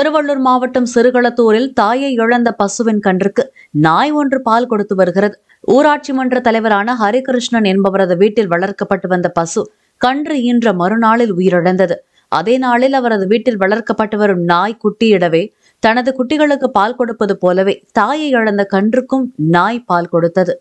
திருவள்ளூர் மாவட்டம் சிறுகளத்தூரில் தாயை இழந்த பசுவின் கன்றுக்கு நாய் ஒன்று பால் கொடுத்து வருகிறது. ஊராட்சி மன்ற தலைவரான ஹரிகிருஷ்ணன் என்பவரது வீட்டில் வளர்க்கப்பட்டு வந்த பசு கன்று ஈன்ற மறுநாளில் உயிரிழந்தது. அதே நாளில் அவரது வீட்டில் வளர்க்கப்பட்டு வரும் நாய் குட்டியிடவே தனது குட்டிகளுக்கு பால் கொடுப்பது போலவே தாயை இழந்த கன்றுக்கும் நாய் பால் கொடுத்தது.